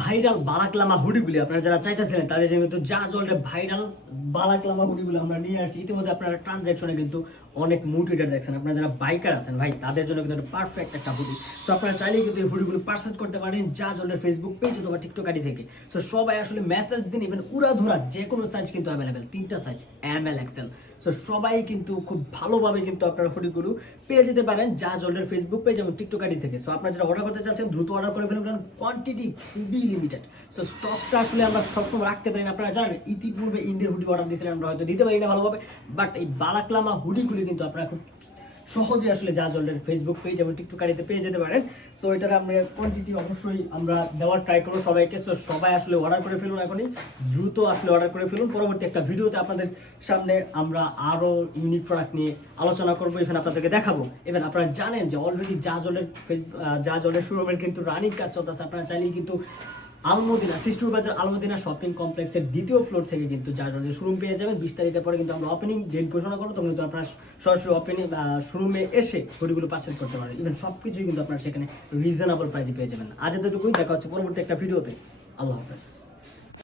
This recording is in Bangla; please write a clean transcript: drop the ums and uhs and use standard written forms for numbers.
ভাইরাল বালাক্লামা হুডিগুলি আপনারা যারা চাইতেছিলেন তাদের জন্য কিন্তু জাজওয়ার্ল্ডের ভাইরাল বালাক্লামা হুডিগুলো আমরা নিয়ে আসছি। ইতিমধ্যে আপনারা ট্রানজ্যাকশনে কিন্তু অনেক মোটিভেটার দেখছেন। আপনারা যারা বাইকার আছেন ভাই তাদের জন্য কিন্তু পারফেক্ট একটা হুডি। সো আপনারা চাইলেই কিন্তু এই হুডিগুলো পারচেজ করতে পারেন জাজওয়ার্ল্ডের ফেসবুক পেজ অথবা টিকটক আইডি থেকে। সো সবাই আসলে মেসেজ দিন, ইভেন উড়াধুরা যে কোনো সাইজ কিন্তু অ্যাভেলেবেল, 3টা সাইজ ML XL। সো সবাই কিন্তু খুব ভালোভাবে কিন্তু আপনারা হুডিগুলো পেয়ে যেতে পারেন জাজওয়ার্ল্ডের ফেসবুক পেজ এবং টিকটক আইডি থেকে। সো আপনারা যারা অর্ডার করতে চাচ্ছেন দ্রুত অর্ডার করে ফেলুন, কারণ কোয়ান্টিটি খুবই লিমিটেড। সো স্টকটা আসলে আমরা সবসময় রাখতে পারি না। আপনারা জানেন ইতিপূর্বে ইন্ডিয়ার হুডি অর্ডার দিয়েছিলেন, আমরা হয়তো দিতে পারি না ভালোভাবে, বাট এই বালাক্লামা হুডিগুলি কিন্তু আপনারা খুব সহজে আসলে জাজওয়ার্ল্ডের ফেসবুক পেজ এবং টিকটক আইডিতে পেয়ে যেতে পারেন। সো এটার আমরা কোয়ান্টিটি অবশ্যই আমরা দেওয়ার ট্রাই করবো সবাইকে। সো সবাই আসলে অর্ডার করে ফেলুন, এখনই দ্রুত আসলে অর্ডার করে ফেলুন। পরবর্তী একটা ভিডিওতে আপনাদের সামনে আমরা আরও ইউনিক প্রোডাক্ট নিয়ে আলোচনা করবো, এখানে আপনাদেরকে দেখাবো। ইভেন আপনারা জানেন যে অলরেডি জাজওয়ার্ল্ডের শোরুমের কিন্তু রানিং কাজ চলতেছে। আপনারা চাইলেই কিন্তু আলমদিনা সিস্টুর বাজার আলমদিনা শপিং কমপ্লেক্সের 2য় ফ্লোর থেকে কিন্তু জাজওয়ার্ল্ডের শোরুম পেয়ে যাবেন। 20 তারিখের পরে কিন্তু আমরা ওপেনিং ডেট ঘোষণা করবো, তখন কিন্তু আপনারা সরাসরি ওপেনিং শোরুমে এসে ঘড়িগুলো পারচেজ করতে পারেন। ইভেন সব কিছুই কিন্তু আপনারা সেখানে রিজনেবল প্রাইসে পেয়ে যাবেন। আজ এতটুকুই, দেখা হচ্ছে পরবর্তী একটা ভিডিওতে। আল্লাহ হাফেজ।